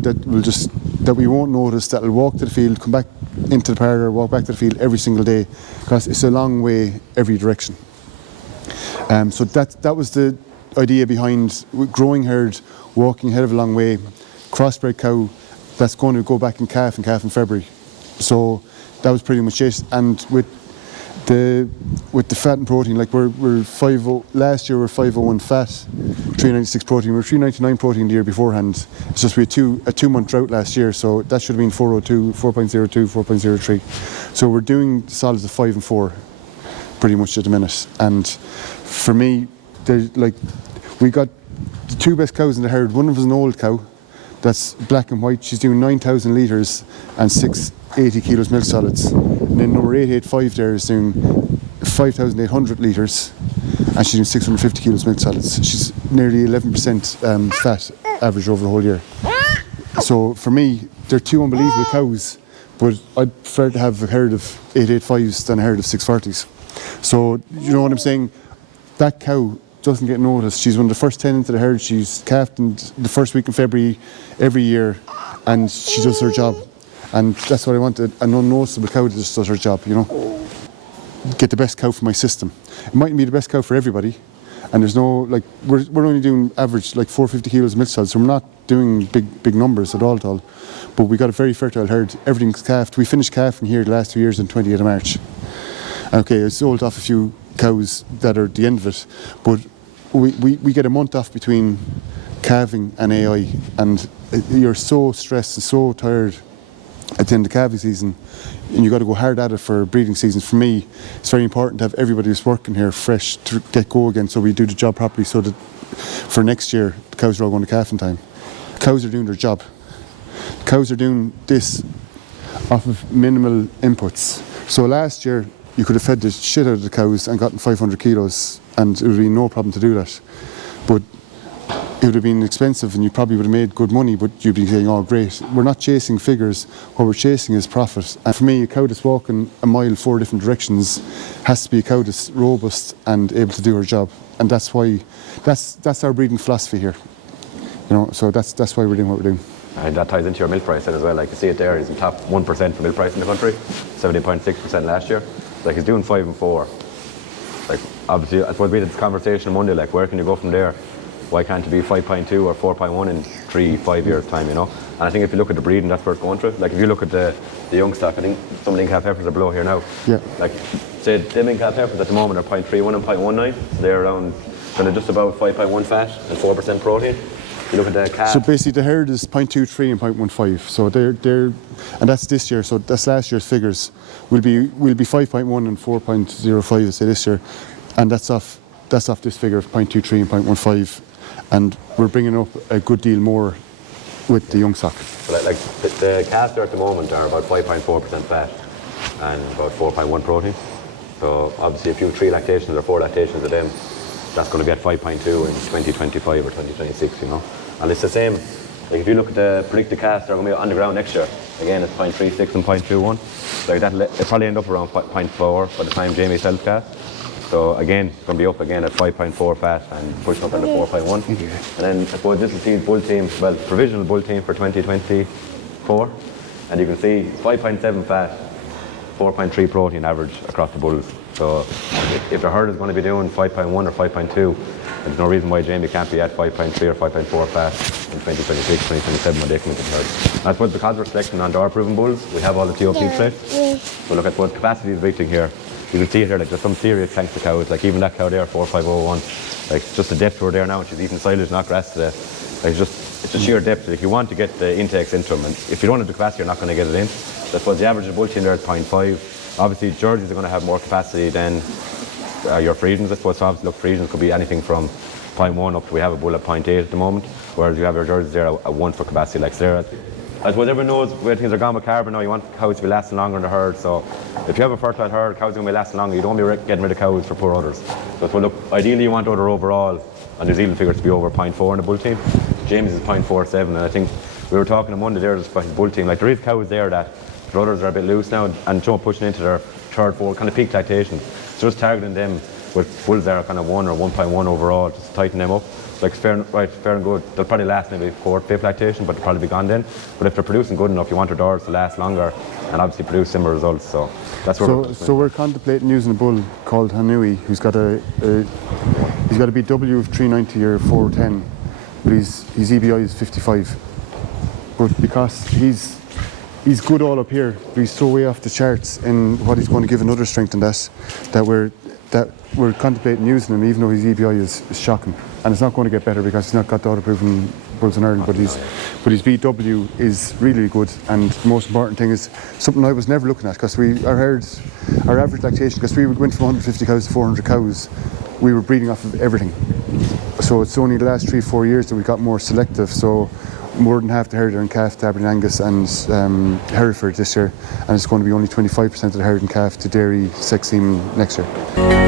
cow that we won't notice, that will walk to the field, come back into the parlour, walk back to the field every single day, because it's a long way every direction. So that was the idea behind growing herd, walking a hell of a long way, crossbred cow that's going to go back and calf in February. So that was pretty much it. And with the fat and protein, like we're 5.0, last year we were 5.01 fat, 396 protein. We were 399 protein the year beforehand. It's just we had a 2-month drought last year, so that should have been 4.02, 4.02, 4.03. So we're doing solids of 5 and 4 pretty much at the minute. And for me, we got the 2 best cows in the herd. One of them is an old cow that's black and white. She's doing 9,000 litres and 680 kilos milk solids. And then number 885 there is doing 5,800 litres and she's doing 650 kilos milk solids. She's nearly 11% fat average over the whole year. So for me, they're 2 unbelievable cows, but I'd prefer to have a herd of 885s than a herd of 640s. So you know what I'm saying? That cow doesn't get noticed. She's one of the first 10 into the herd. She's calved in the first week in February every year, and she does her job. And that's what I wanted, an unnoticeable cow that just does her job, you know. Get the best cow for my system. It mightn't be the best cow for everybody, and there's no, like, we're only doing average, like 450 kilos of milk solids, so we're not doing big numbers at all. But we got a very fertile herd. Everything's calved. We finished calving here the last 2 years on 28th of March. Okay, I sold off a few cows that are at the end of it, but we get a month off between calving and AI, and you're so stressed and so tired at the end of calving season, and you got to go hard at it for breeding seasons. For me, it's very important to have everybody who's working here fresh to get go again, so we do the job properly, so that for next year the cows are all going to calving time. Cows are doing their job. Cows are doing this off of minimal inputs. So last year you could have fed the shit out of the cows and gotten 500 kilos, and it would have been no problem to do that. But it would have been expensive and you probably would have made good money, but you'd be saying, oh great. We're not chasing figures, what we're chasing is profit. And for me, a cow that's walking a mile 4 different directions has to be a cow that's robust and able to do her job. And that's why, that's our breeding philosophy here. You know, so that's why we're doing what we're doing. And that ties into your milk price then as well. Like you see it there, he's in top 1% for milk price in the country, 70.6% last year. Like he's doing 5 and 4. Like obviously, I suppose we had this conversation on Monday, like where can you go from there? Why can't it be 5.2 or 4.1 in 3-5 years time, you know? And I think if you look at the breeding, that's where it's going through. Like if you look at the young stock, I think some of the calf heifers are below here now. Yeah. Like say the calf heifers at the moment are 0.31 and 0.19. So they're around, they're just about 5.1 fat and 4% protein. You look at the calf. So basically the herd is 0.23 and 0.15. So they're and that's this year. So that's last year's figures. We'll be 5.1 and 4.05 say this year, and that's off this figure of 0.23 and 0.15, and we're bringing up a good deal more with the young stock. So like the calves there at the moment are about 5.4% fat and about 4.1 protein. So obviously if you have 3 lactations or 4 lactations of them, that's going to be at 5.2 in 2025 or 2026, you know. And it's the same, like if you look at the predicted calves that are going to be on the ground next year, again it's 0.36 and 0.21. Like that'll probably end up around 0.4 by the time Jamie sells calves. So again, it's going to be up again at 5.4 fat and pushing up into 4.1. And then I suppose this is the bull team, well, provisional bull team for 2024. And you can see 5.7 fat, 4.3 protein average across the bulls. So if the herd is going to be doing 5.1 or 5.2, there's no reason why Jamie can't be at 5.3 or 5.4 fat in 2026, 2027 when they come into the herd. I suppose because we're selecting on door proven bulls, we have all the TOP traits. So look at what capacity is rating here. You can see it here, like there's some serious tanks of cows, like even that cow there, 4501. Like just the depth we're there now, and she's eating silage, not grass today. Like it's just sheer depth. If you want to get the intakes into them, and if you don't have the capacity, you're not going to get it in. So I suppose the average of the bull team there is 0.5. Obviously, Jerseys are going to have more capacity than your Friesians. I suppose, so obviously, look, Friesians could be anything from 0.1 up to, we have a bull at 0.8 at the moment, whereas you have your Jerseys there at 1 for capacity, like Sarah. I suppose everyone knows where things are gone with carbon now. You want cows to be lasting longer in the herd, so if you have a fertile herd, cows are going to be lasting longer. You don't want to be getting rid of cows for poor udders. So look, ideally you want udder overall, and New Zealand figures to be over 0.4 in the bull team. James is 0.47, and I think we were talking on Monday there just about his bull team. Like there is cows there that the udders are a bit loose now, and Joe pushing into their third, fourth, kind of peak lactation. So just targeting them with bulls that are kind of 1 or 1.1 overall, just tighten them up. Like fair and good. They'll probably last maybe 4th, 5th lactation, but they'll probably be gone then. But if they're producing good enough, you want your daughters to last longer and obviously produce similar results. So that's where So we're contemplating using a bull called Hanui, who's got a BW of 390 or 410, but his EBI is 55. But because he's good all up here, but he's so way off the charts in what he's going to give another strength in that we're contemplating using him, even though his EBI is shocking. And it's not going to get better because he's not got the auto-proven bulls in Ireland, but his BW is really good. And the most important thing is something I was never looking at, because our average lactation, because we went from 150 cows to 400 cows, we were breeding off of everything. So it's only the last 3-4 years that we got more selective. So more than half the herd are in calf to Aberdeen Angus and Hereford this year, and it's going to be only 25% of the herd in calf to dairy sex semen next year.